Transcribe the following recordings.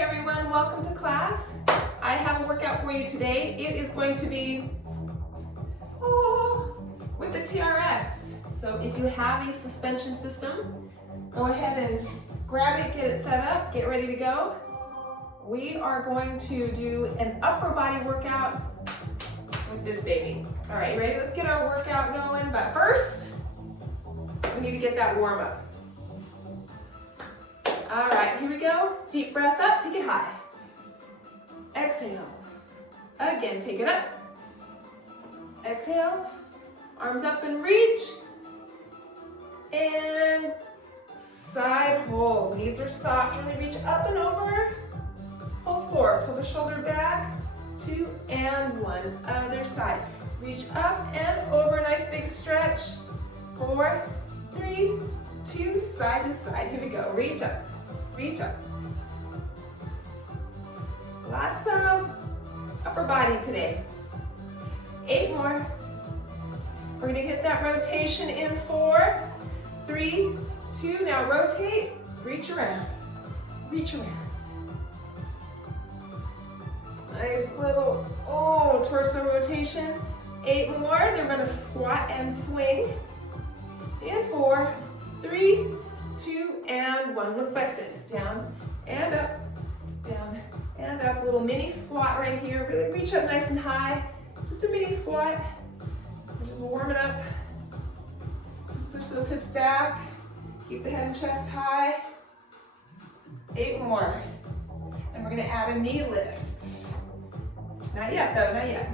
everyone, welcome to class. I have a workout for you today. It is going to be with the TRX. So if you have a suspension system, go ahead and grab it, get it set up, get ready to go. We are going to do an upper body workout with this baby. All right, you ready? Let's get our workout going, but first, we need to get that warm up. All right, here we go. Deep breath up, take it high. Exhale. Again, take it up. Exhale. Arms up and reach. And side hold. Knees are soft. Really reach up and over. Hold forward. Pull the shoulder back. 2 and 1. Other side. Reach up and over. Nice big stretch. 4, 3, 2. Side to side. Here we go. Reach up. Reach up. Lots of upper body today. 8 more. We're gonna get that rotation in 4, 3, 2. Now rotate, reach around, reach around. Nice little, torso rotation. 8 more. They're gonna squat and swing. In 4, 3, 2, and 1. Looks like this. Down and up, down and up. Little mini squat right here. Really reach up nice and high. Just a mini squat. We're just warming up. Just push those hips back. Keep the head and chest high. 8 more. And we're gonna add a knee lift. Not yet though, not yet.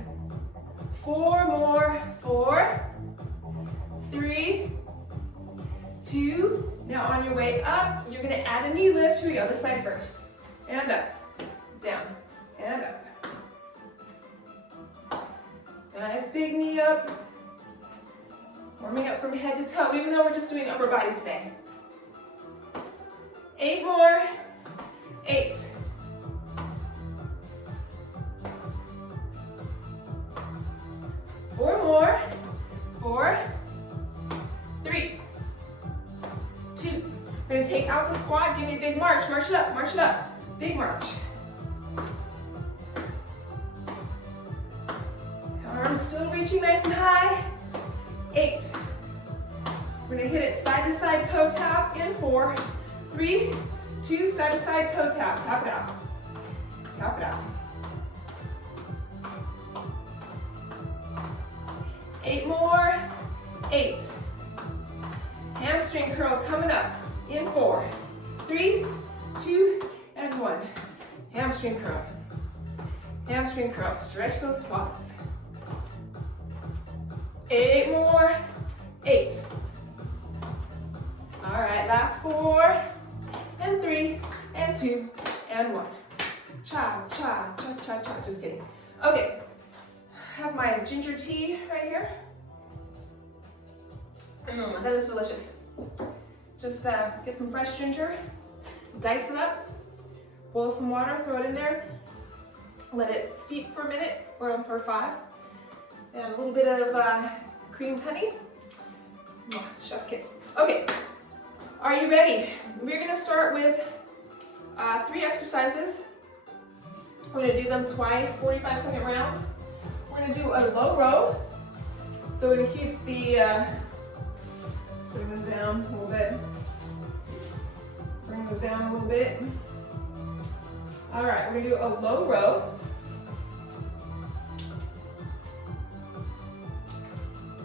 4 more. 4, 3, 2. Now on your way up, you're gonna add a knee lift. Here we go, this side first. And up, down, and up. Nice big knee up. Warming up from head to toe, even though we're just doing upper body today. 8 more. 8. 4 more. 4, 3, 2. We're gonna take out the squat, give me a big march. March it up, march it up. Big march. Arms still reaching nice and high. 8. We're gonna hit it side to side toe tap in 4, 3, 2, side to side toe tap. Tap it out. Tap it out. 8 more. 8. Hamstring curl coming up in 4, 3, 2, and 1. Hamstring curl. Hamstring curl. Stretch those quads. 8 more. 8. All right, last 4, and 3, and 2, and 1. Cha, cha, cha, cha, cha. Just kidding. Okay, I have my ginger tea right here. That is delicious. Just get some fresh ginger, dice it up, boil some water, throw it in there, let it steep for a minute, or for 5, and a little bit of creamed honey. Chef's kiss. Okay, are you ready? We're gonna start with 3 exercises. We're gonna do them twice, 45-second rounds. We're gonna do a low row. So we're gonna keep the, let's bring this down a little bit. Bring this down a little bit. All right, we're gonna do a low row.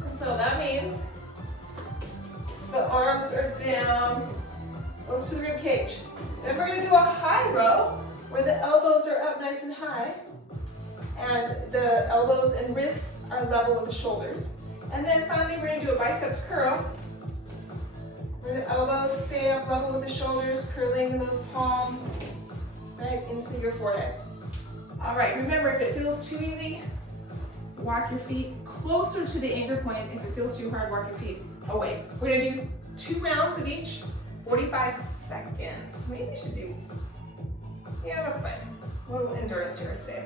So that means the arms are down, close to the rib cage. Then we're gonna do a high row where the elbows are up nice and high and the elbows and wrists are level with the shoulders. And then finally we're gonna do a biceps curl where the elbows stay up level with the shoulders, curling those palms right into your forehead. All right, remember if it feels too easy, walk your feet closer to the anchor point. If it feels too hard, walk your feet away. We're gonna do 2 rounds of each, 45 seconds. Maybe we should do, yeah, that's fine. A little endurance here today.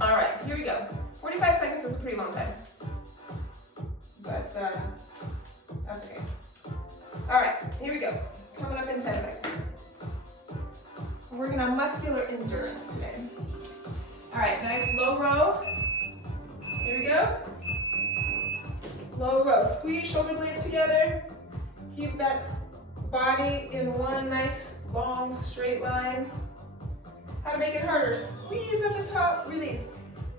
All right, here we go. 45 seconds is a pretty long time, but that's okay. All right, here we go. Coming up in 10 seconds. We're working on muscular endurance today. All right, nice low row. Here we go. Low row. Squeeze shoulder blades together. Keep that body in one nice long straight line. How to make it harder? Squeeze at the top, release.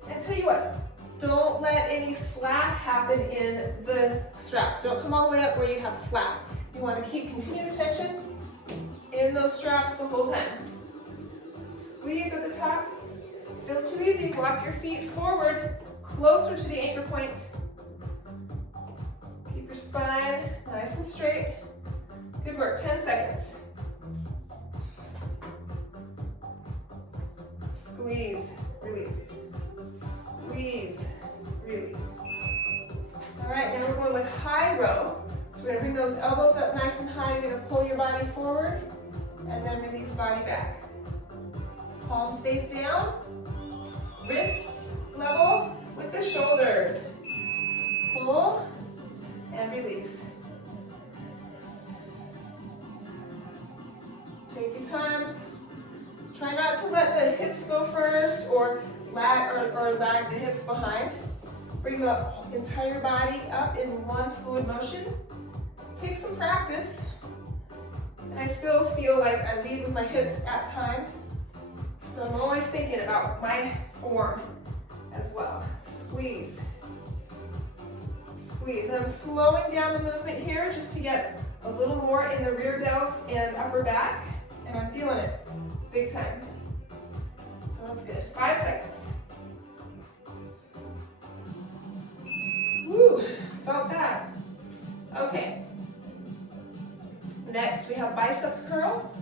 And tell you what, don't let any slack happen in the straps. Don't come all the way up where you have slack. You want to keep continuous tension in those straps the whole time. Squeeze at the top. Feels too easy. Walk your feet forward, closer to the anchor points. Keep your spine nice and straight. Good work, 10 seconds. Squeeze, release. Squeeze, release. All right, now we're going with high row. So we're gonna bring those elbows up nice and high. You're gonna pull your body forward and then release body back. Palms face down. Wrists level with the shoulders. Pull and release. Take your time. Try not to let the hips go first or lag the hips behind. Bring the entire body up in one fluid motion. Take some practice. And I still feel like I lead with my hips at times. So I'm always thinking about my form as well. Squeeze. Squeeze. And I'm slowing down the movement here just to get a little more in the rear delts and upper back. And I'm feeling it big time. So that's good. 5 seconds. Woo, felt that. Okay. Next we have biceps curl.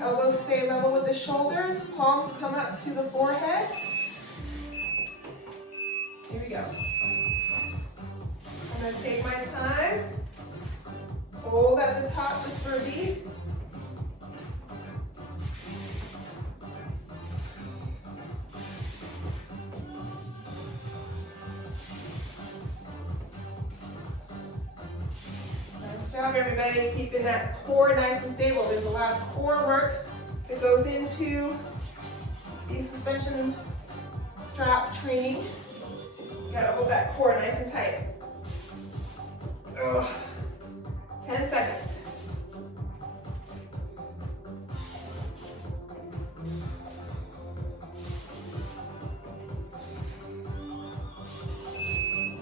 Elbows stay level with the shoulders. Palms come up to the forehead. Here we go. I'm going to take my time. Hold at the top just for a beat. Nice job, everybody. Keeping that core nice and stable. There's a lot of core work that goes into the suspension strap training. You gotta hold that core nice and tight. Ugh. 10 seconds.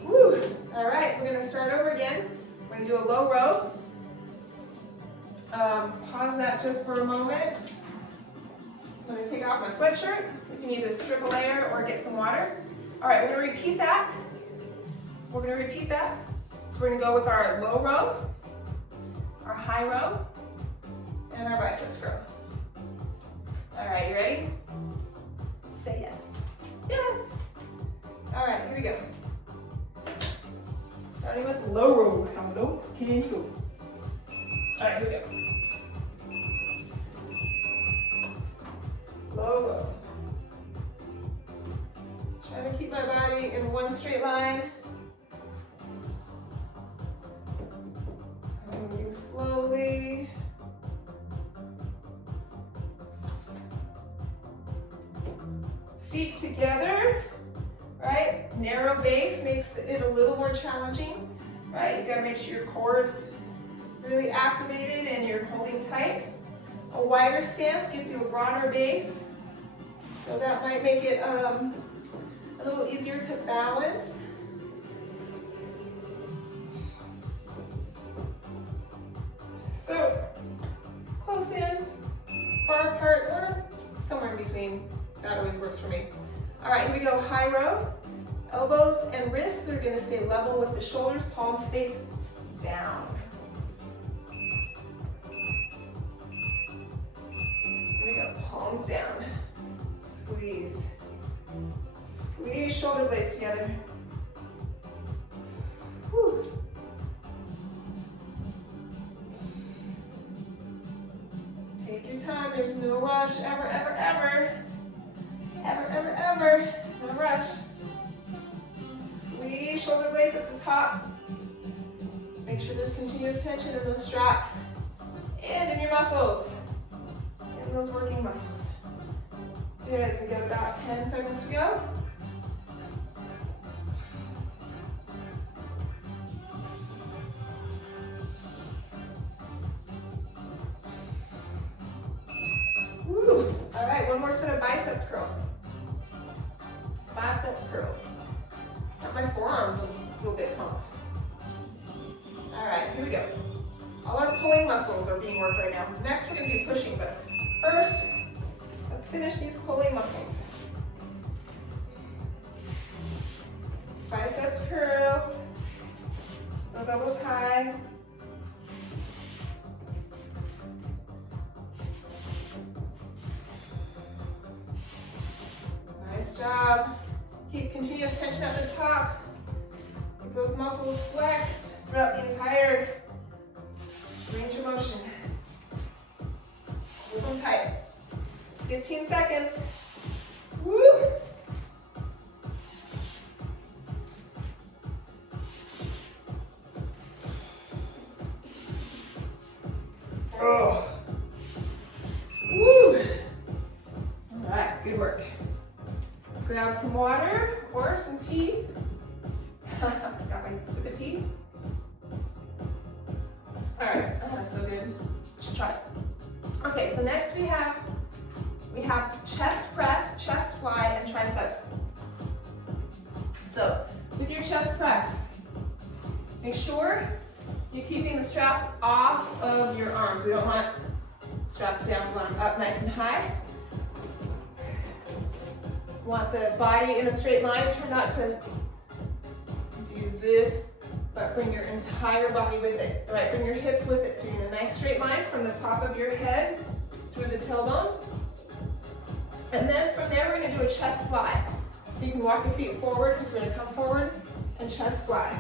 Woo. All right, we're gonna start over again. We're gonna do a low row. Pause that just for a moment. I'm gonna take off my sweatshirt. If you need to strip a layer or get some water. All right, we're gonna repeat that. We're gonna repeat that. So we're gonna go with our low row, our high row, and our biceps curl. All right, you ready? Say yes. Yes. All right, here we go. Starting with low row. How low can you go? All right, here we go. Low row. Trying to keep my body in one straight line. Moving slowly. Feet together, right? Narrow base makes it a little more challenging, right? You gotta make sure your core is really activated and you're holding tight. A wider stance gives you a broader base, so that might make it a little easier to balance. So, close in, far apart, or somewhere in between. That always works for me. All right, here we go, high row. Elbows and wrists are gonna stay level with the shoulders, palms face down. Here we go, palms down. Squeeze. Squeeze shoulder blades together. Whew. Take your time, there's no rush, ever, ever, ever. Ever, ever, ever, no rush. Squeeze shoulder blades at the top. Make sure there's continuous tension in those straps and in your muscles. And keeping those working muscles. Good, we got about 10 seconds to go. Woo. All right, one more set of biceps curl. Biceps curls. Got my forearms a little bit pumped. All right, here we go. All our pulling muscles are being worked right now. Next, we're going to be pushing, but first, let's finish these pulling muscles. Biceps curls. Those elbows high. Nice job. Keep continuous tension at the top. Keep those muscles flexed throughout the entire range of motion. Just hold them tight. 15 seconds. Woo! Oh. Woo! All right, good work. Grab some water or some tea. Got my sip of tea. All right, oh, that's so good. Should try it. Okay, so next we have chest press, chest fly, and triceps. So with your chest press, make sure you're keeping the straps off of your arms. We don't want straps down, we want them up nice and high. Want the body in a straight line. Try not to do this, but bring your entire body with it. All right, bring your hips with it. So you're in a nice straight line from the top of your head through the tailbone. And then from there, we're going to do a chest fly. So you can walk your feet forward, because we're going to come forward and chest fly.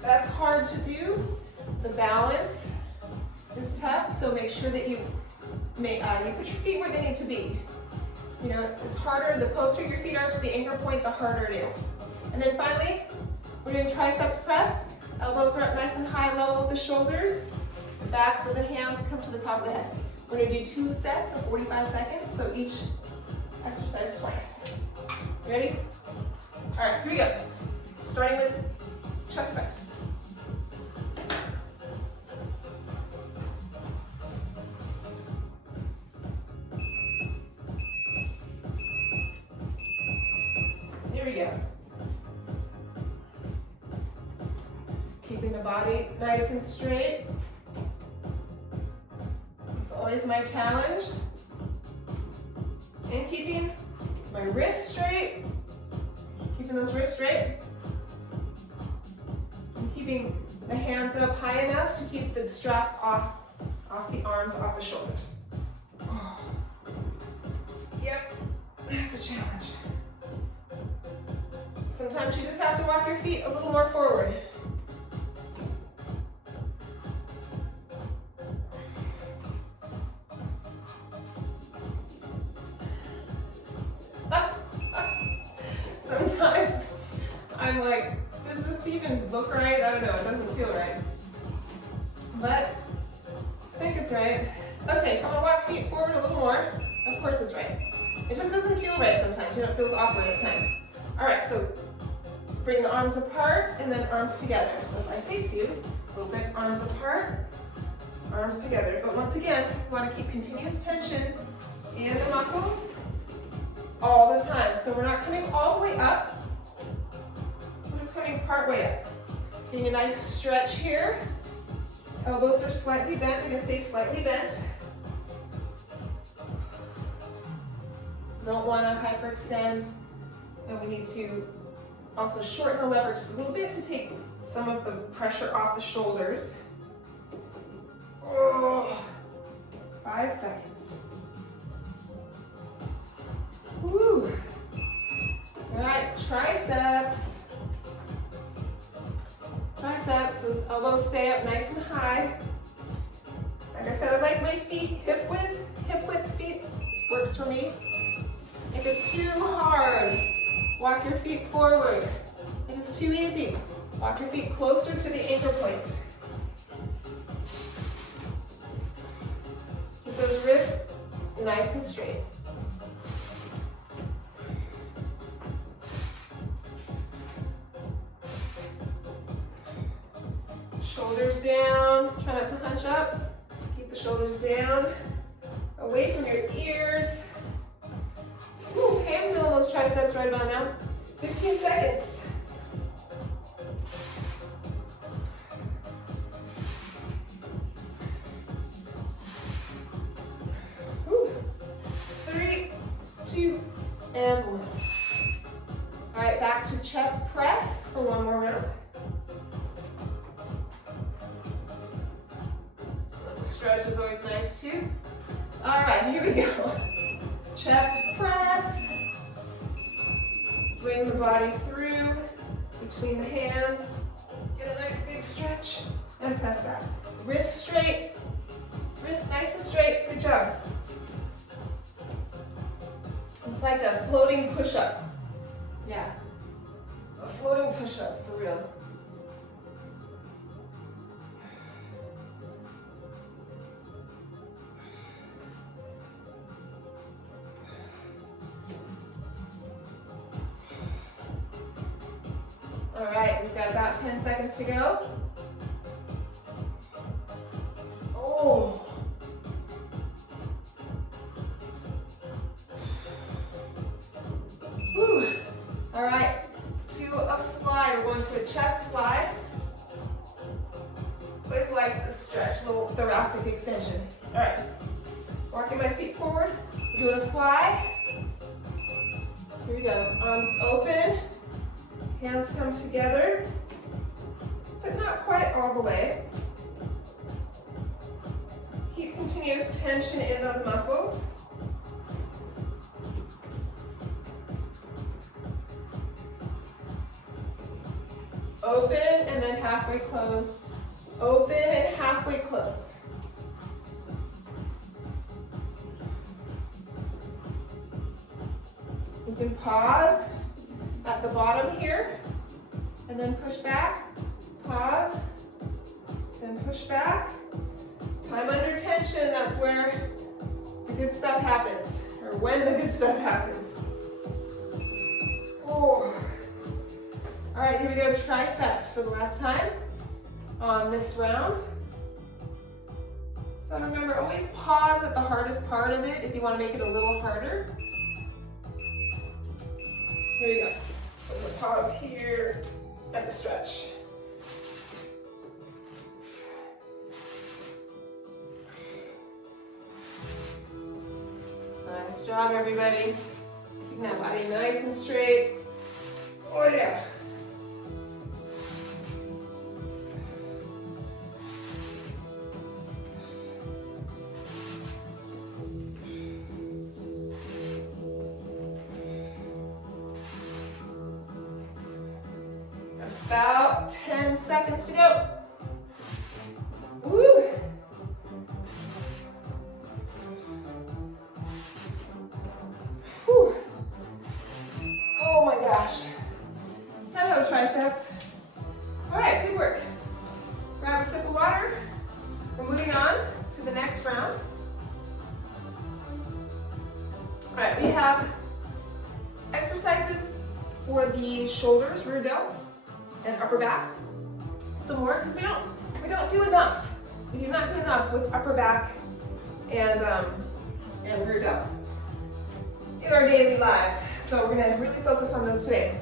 That's hard to do. The balance is tough, so make sure that you put your feet where they need to be. You know, it's harder, the closer your feet are to the anchor point, the harder it is. And then finally, we're doing triceps press. Elbows are up nice and high level with the shoulders. The backs of the hands come to the top of the head. We're going to do 2 sets of 45 seconds, so each exercise twice. Ready? All right, here we go. Starting with chest press. Here we go. Keeping the body nice and straight. It's always my challenge. And keeping my wrists straight. Keeping those wrists straight. And keeping the hands up high enough to keep the straps off the arms, off the shoulders. Oh. Yep, that's a challenge. Sometimes you just have to walk your feet a little more forward. Sometimes I'm like, does this even look right? I don't know, it doesn't feel right. But I think it's right. Okay, so I'm gonna walk feet forward a little more. Of course it's right. It just doesn't feel right sometimes. You know, it feels awkward at times. All right, so bring the arms apart and then arms together. So if I face you, a little bit, arms apart, arms together. But once again, you want to keep continuous tension in the muscles all the time. So we're not coming all the way up. We're just coming part way up. Getting a nice stretch here. Elbows are slightly bent. They're going to stay slightly bent. Don't want to hyperextend. And we need to also shorten the lever just a little bit to take some of the pressure off the shoulders. Oh, 5 seconds. Woo. All right, triceps. Triceps, those elbows stay up nice and high. Like I said, I like my feet hip width feet works for me. If it's too hard, walk your feet forward. If it's too easy, walk your feet closer to the ankle point. Keep those wrists nice and straight. Shoulders down, try not to hunch up. Keep the shoulders down, away from your ears. Ooh, okay, I'm feeling those triceps right about now. 15 seconds. Ooh. 3, 2, and 1. All right, back to chest press for one more round. Stretch is always nice too. All right, here we go. Chest press. Bring the body through between the hands. Get a nice big stretch and press back. Wrist straight. Wrist nice and straight. Good job. It's like a floating push-up. Yeah. A floating push-up for real. All right, we've got about 10 seconds to go. Oh. Whew. All right, to a fly. We're going to a chest fly. Always like the stretch, little thoracic extension. All right, walking my feet forward. We're doing a fly. Here we go. Arms open. Hands come together, but not quite all the way. Keep continuous tension in those muscles. Open and then halfway close. Open and halfway close. You can pause at the bottom here, and then push back, pause, then push back. Time under tension, that's where the good stuff happens, or when the good stuff happens. Oh. All right, here we go, triceps for the last time on this round. So remember, always pause at the hardest part of it if you want to make it a little harder. Here we go. So I'm going to pause here at the stretch. Nice job, everybody. Keeping that body nice and straight. Oh, yeah. About 10 seconds to go. Woo! Whew. Oh my gosh. Hello, triceps. All right, good work. Grab a sip of water. We're moving on to the next round. All right, we have exercises for the shoulders, rear delts, and upper back. Some more, because we don't do enough. We do not do enough with upper back and rear delts in our daily lives. So we're going to really focus on those today.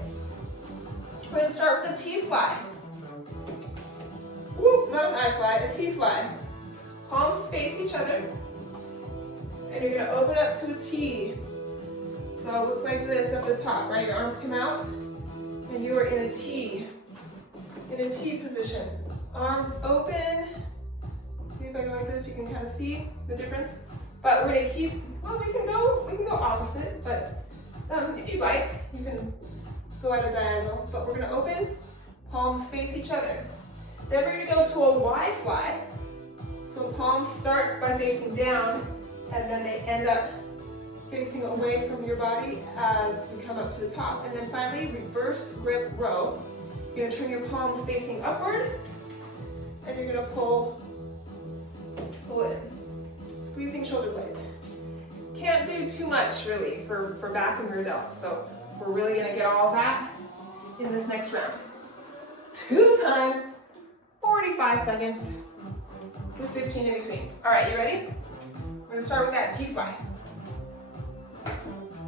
We're going to start with a T-fly. Woo, not an I-fly, a T-fly. Palms face each other, and you're going to open up to a T. So it looks like this at the top, right? Your arms come out, and you are in a T. In a T position. Arms open. See if I go like this, you can kind of see the difference. But we're gonna keep, well, we can go opposite, but if you like, you can go at a diagonal. But we're gonna open, palms face each other. Then we're gonna go to a Y fly. So palms start by facing down, and then they end up facing away from your body as you come up to the top. And then finally, reverse grip row. You're going to turn your palms facing upward, and you're going to pull in, squeezing shoulder blades. do too much really for back and rear delts. So we're really gonna get all that in this next round. 2 times, 45 seconds, with 15 in between. All right, you ready? We're gonna start with that T-fly.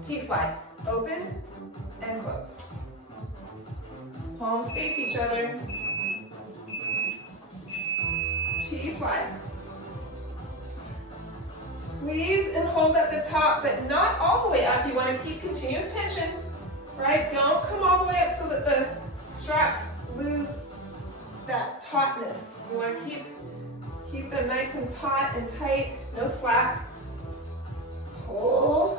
T-fly, open and close. Palms face each other. T-fly. Squeeze and hold at the top, but not all the way up. You want to keep continuous tension, right? Don't come all the way up so that the straps lose that tautness. You want to keep them nice and taut and tight, no slack. Pull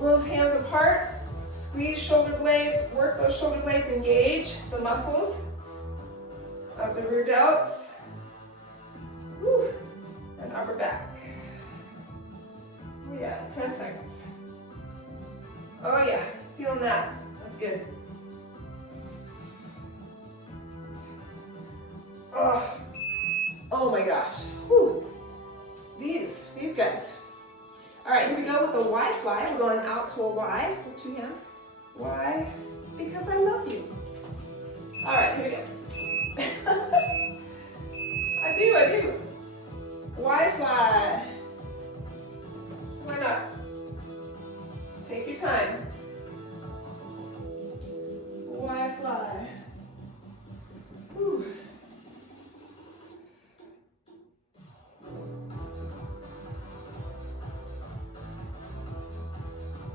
those hands apart. Squeeze shoulder blades, work those shoulder blades, engage the muscles of the rear delts. Whew. And upper back. Oh yeah, 10 seconds. Oh yeah, feeling that. That's good. Oh my gosh. Whew. These guys. All right, here we go with a Y fly. We're going out to a Y with 2 hands. Y, because I love you. All right, here we go. I do. Y fly. Why not? Take your time. Y fly. Whew.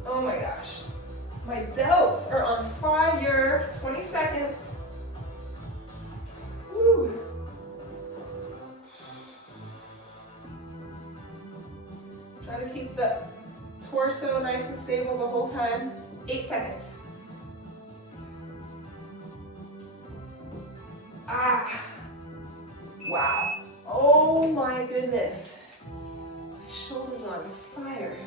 Oh my gosh. My delts are on fire. 20 seconds. Woo. Try to keep the torso nice and stable the whole time. 8 seconds. Wow. Oh my goodness. My shoulders are on fire.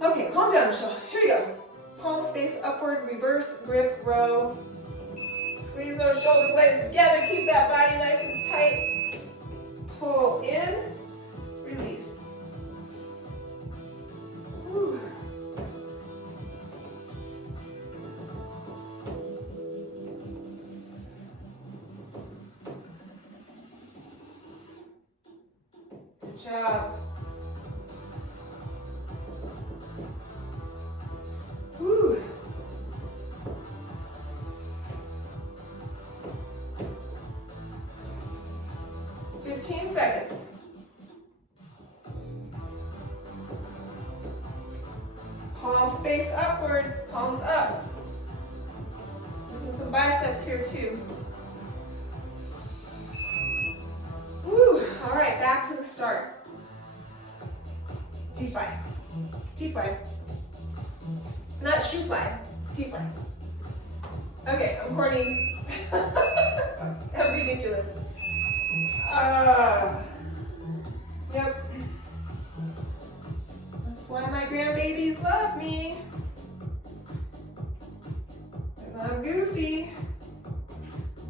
Okay, calm down, Michelle. Here we go. Palms face upward, reverse grip row. Squeeze those shoulder blades together. Keep that body nice and tight. Pull in, release. Whew. Good job. Whew. Seconds. Palms face upward, palms up. Using some biceps here too. Woo. All right, back to the start. T-fly. T-fly. Not shoe fly. T-fly. Okay, I'm corny. I'm ridiculous. Yep. That's why my grandbabies love me. Because I'm goofy.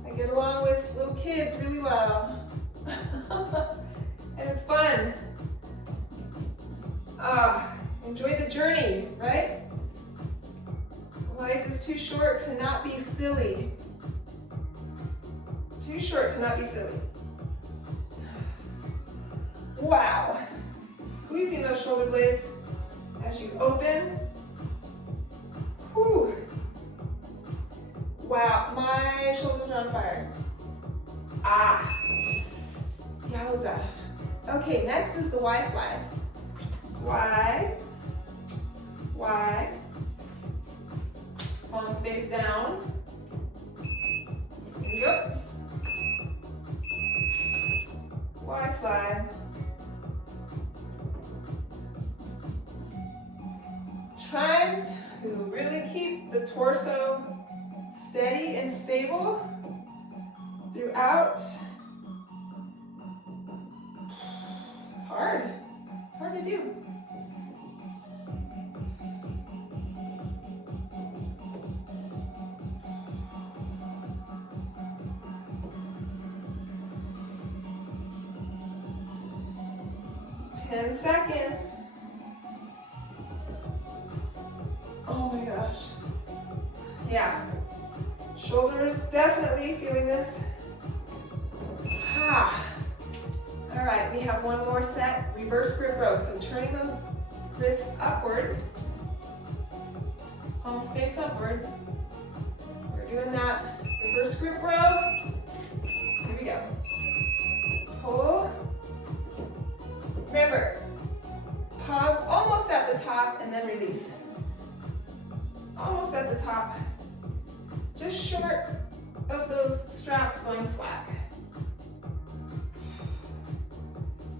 I get along with little kids really well. And it's fun. Enjoy the journey, right? Life is too short to not be silly. Too short to not be silly. Wow. Squeezing those shoulder blades as you open. Whew. Wow, my shoulders are on fire. Yowza. Okay, next is the Y fly. Y. Y. Palms face down. Here we go. Y fly. Trying to really keep the torso steady and stable throughout. It's hard. It's hard to do. Ten seconds. Oh my gosh. Yeah. Shoulders, definitely feeling this. Ah. All right, we have one more set, reverse grip row. So turning those wrists upward, palms face upward. We're doing that reverse grip row. Here we go. Pull. Remember, pause almost at the top and then release. Almost at the top. Just short of those straps going slack.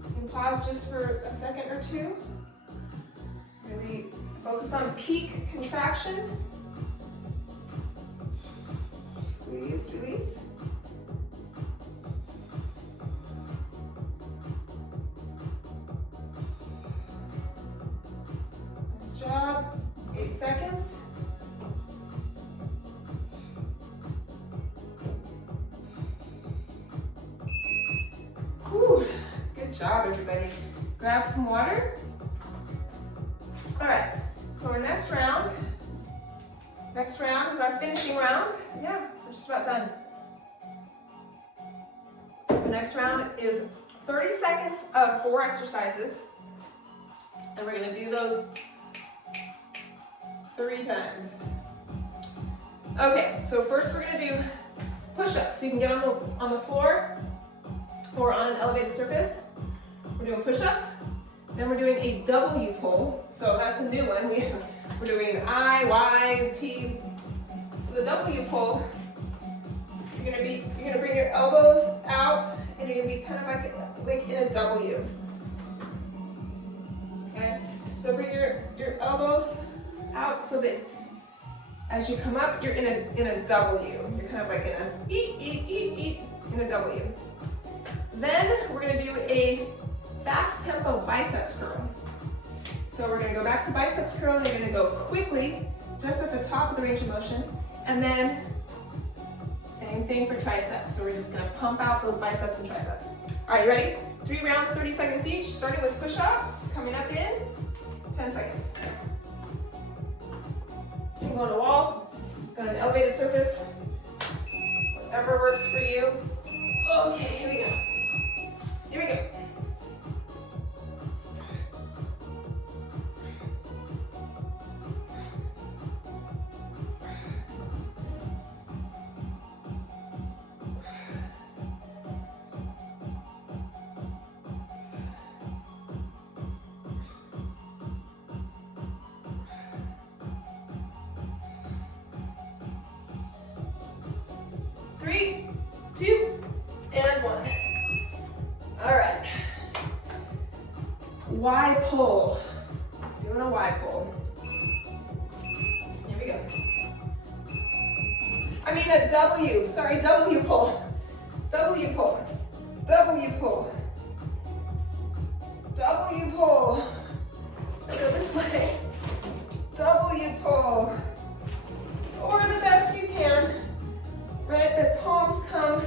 You can pause just for a second or two. Really focus on peak contraction. Squeeze, release. Nice job. 8 seconds. Whew. Good job, everybody. Grab some water. All right, so our next round is our finishing round. Yeah, we're just about done. The next round is 30 seconds of 4 exercises, and we're gonna do those 3 times. Okay, so first we're gonna do push-ups. So you can get on the floor or on an elevated surface. We're doing push-ups. Then we're doing a W pull. So that's a new one. We're doing I, Y, T. So the W pull, you're gonna bring your elbows out and you're gonna be kind of like in a W. Okay? So bring your elbows out so that as you come up, you're in a W. You're kind of like in a eat, in a W. Then we're gonna do a fast tempo biceps curl. So we're gonna go back to biceps curl and you're gonna go quickly, just at the top of the range of motion. And then same thing for triceps. So we're just gonna pump out those biceps and triceps. All right, you ready? 3 rounds, 30 seconds each, starting with push-ups, coming up in 10 seconds. You can go on a wall, go on an elevated surface, whatever works for you. Okay, here we go. Here we go. Three, 2, and 1. All right. Y pull. Doing a Y pull. Here we go. I mean a W. Sorry, W pull. W pull. W pull. W pull. Go this way. W pull. Or the best you can. Right, the palms come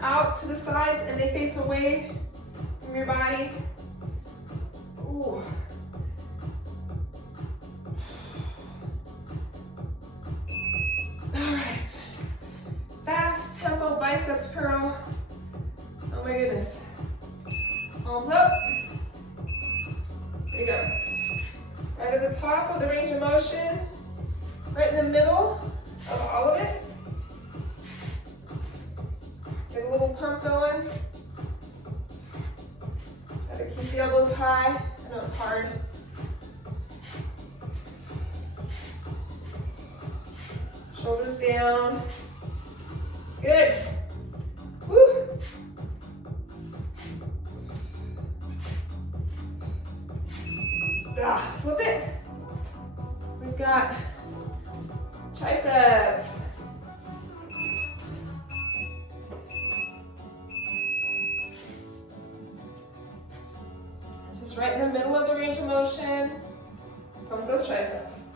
out to the sides and they face away from your body. Ooh. All right. Fast tempo biceps curl. Oh my goodness. Palms up. There you go. Right at the top of the range of motion. Right in the middle of all of it. Get a little pump going. Gotta keep the elbows high. I know it's hard. Shoulders down. Good. Woo. Flip it. We've got triceps. Just right in the middle of the range of motion. Pump those triceps.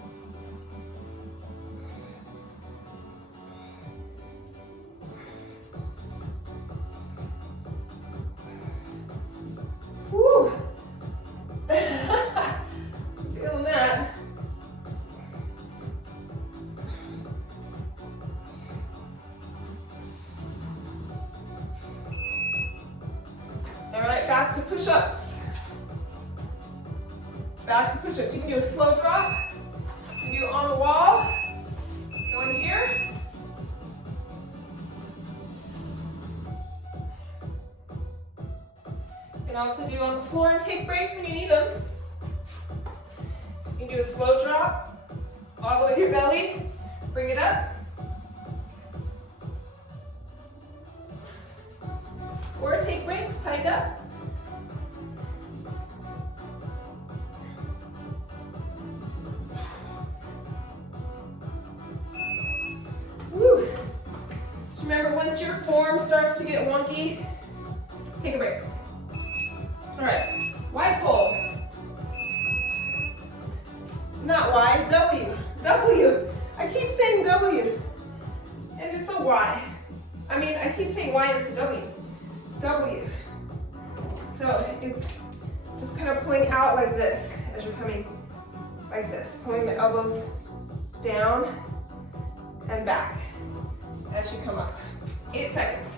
Woo! Feeling that. back to push-ups. Back to push-ups. You can do a slow drop. You can do it on the wall. Going here. You can also do on the floor and take breaks when you need them. You can do a slow drop all the way to your belly. Bring it up. Or take breaks, pike up. Woo. Just remember, once your form starts to get wonky, take a break. All right, Y pull. Not Y, W. W. I keep saying W, and it's a Y. I keep saying Y and it's a W. W. So it's just kind of pulling out like this as you're coming like this, pulling the elbows down and back as you come up. 8 seconds.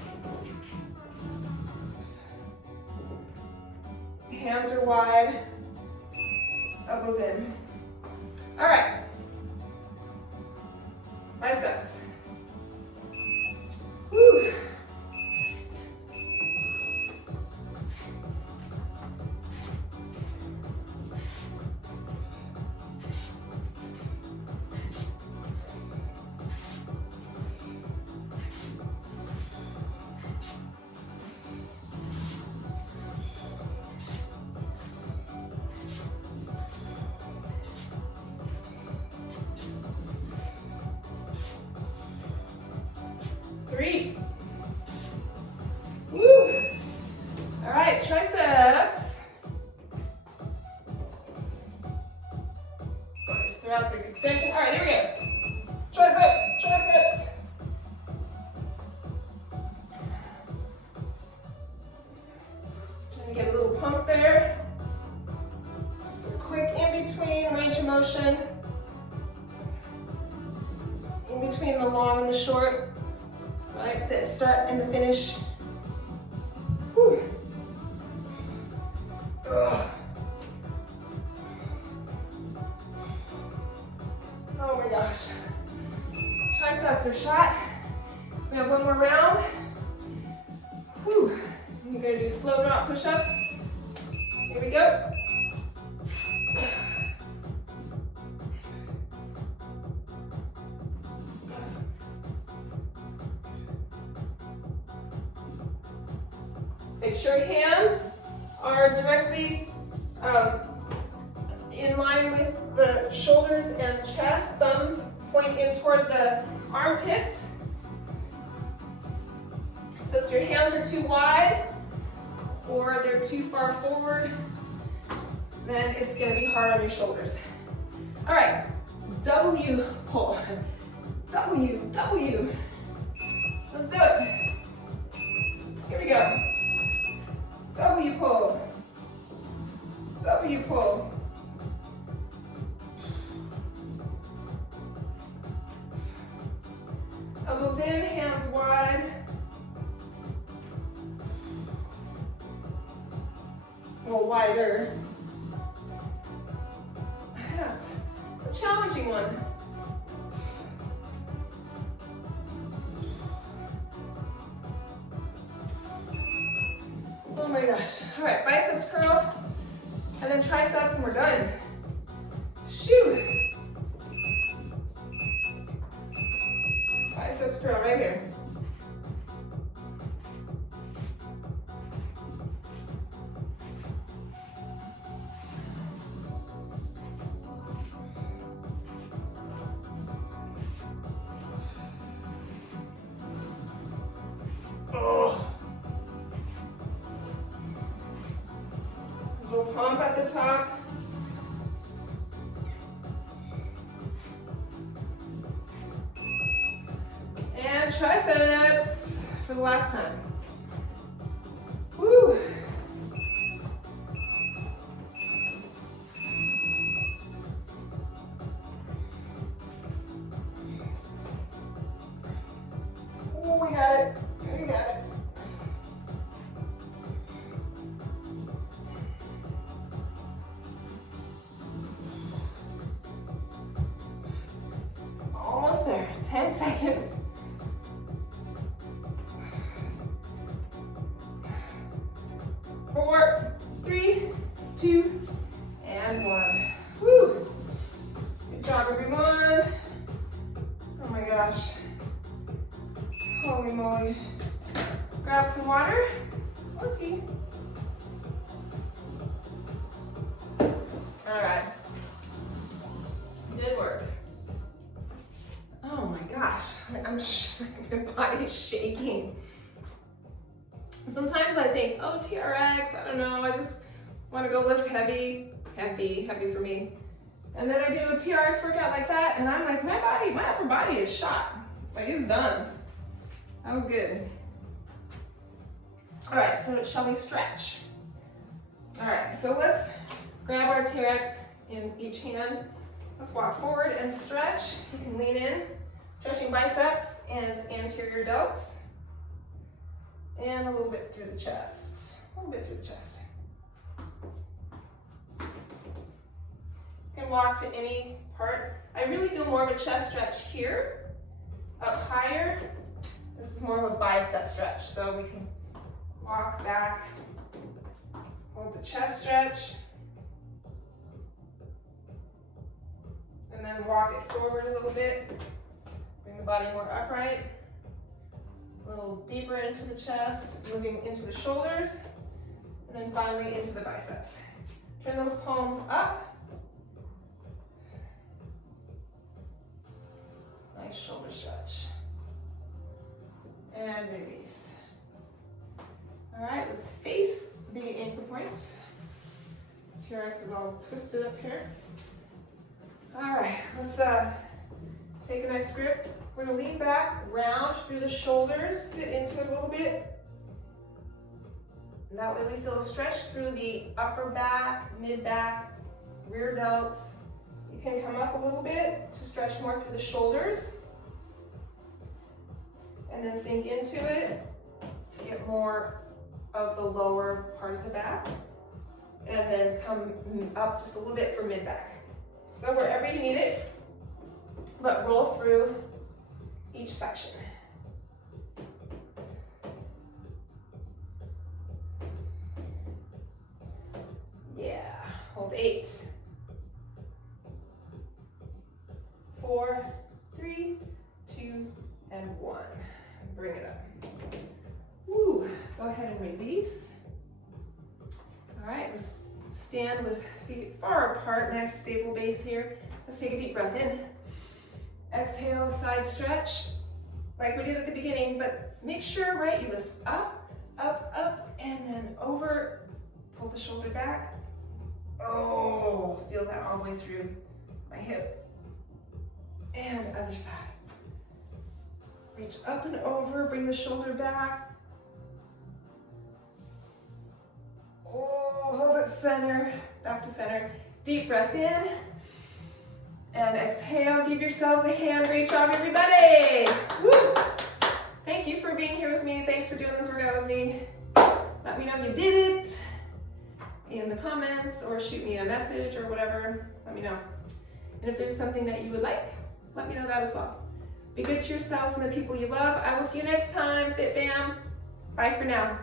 Hands are wide, elbows in. All right. Biceps. Woo. Extension. All right, here we go. Triceps, triceps. Trying to get a little pump there. Just a quick in between range of motion. In between the long and the short. Right, the start and the finish. Whew. Ugh. Oh my gosh. Triceps are shot. We have one more round. Whew. You're gonna do slow drop push-ups. Here we go. Make sure hands are directly in line with the shoulders and chest. Thumbs point in toward the armpits. So if your hands are too wide or they're too far forward, then it's going to be hard on your shoulders. All right, W pull. W, W. Let's do it. Here we go. W pull. W pull. Elbows in, hands wide. Well, wider. That's a challenging one. Oh my gosh. All right, biceps curl, and then triceps, and we're done. Shoot. Biceps curl right here. Oh. Little pump at the top. And triceps for the last time. Woo. Ooh, we got it. We got it. 4, 3, 2, and 1. Woo! Good job, everyone. Oh my gosh. Holy moly. Grab some water or tea. All right. Good work. Oh my gosh. I'm just like, my body's shaking. Sometimes I think, oh, TRX, I don't know, I just want to go lift heavy for me. And then I do a TRX workout like that, and I'm like, my upper body is shot. Like, it's done. That was good. All right, so shall we stretch? All right, so let's grab our TRX in each hand. Let's walk forward and stretch. You can lean in, stretching biceps and anterior delts. And a little bit through the chest. A little bit through the chest. You can walk to any part. I really feel more of a chest stretch here. Up higher, this is more of a bicep stretch. So we can walk back, hold the chest stretch, and then walk it forward a little bit. Bring the body more upright. A little deeper into the chest, moving into the shoulders, and then finally into the biceps. Turn those palms up. Nice shoulder stretch. And release. All right, let's face the ankle point. TRX is all twisted up here. All right, let's take a nice grip. We're gonna lean back, round through the shoulders, sit into it a little bit. And that way we feel a stretch through the upper back, mid back, rear delts. You can come up a little bit to stretch more through the shoulders. And then sink into it to get more of the lower part of the back. And then come up just a little bit for mid back. So wherever you need it, but roll through each section. Yeah, hold 8, 4, 3, 2, and 1. Bring it up. Woo, go ahead and release. All right, let's stand with feet far apart, nice stable base here. Let's take a deep breath in. Exhale, side stretch, like we did at the beginning, but make sure, right, you lift up, up, up, and then over, pull the shoulder back. Oh, feel that all the way through my hip. And other side. Reach up and over, bring the shoulder back. Oh, hold it center, back to center. Deep breath in. And exhale, give yourselves a hand reach off, everybody. Woo. Thank you for being here with me. Thanks for doing this workout with me. Let me know you did it in the comments or shoot me a message or whatever. Let me know. And if there's something that you would like, let me know that as well. Be good to yourselves and the people you love. I will see you next time, Fit Fam. Bye for now.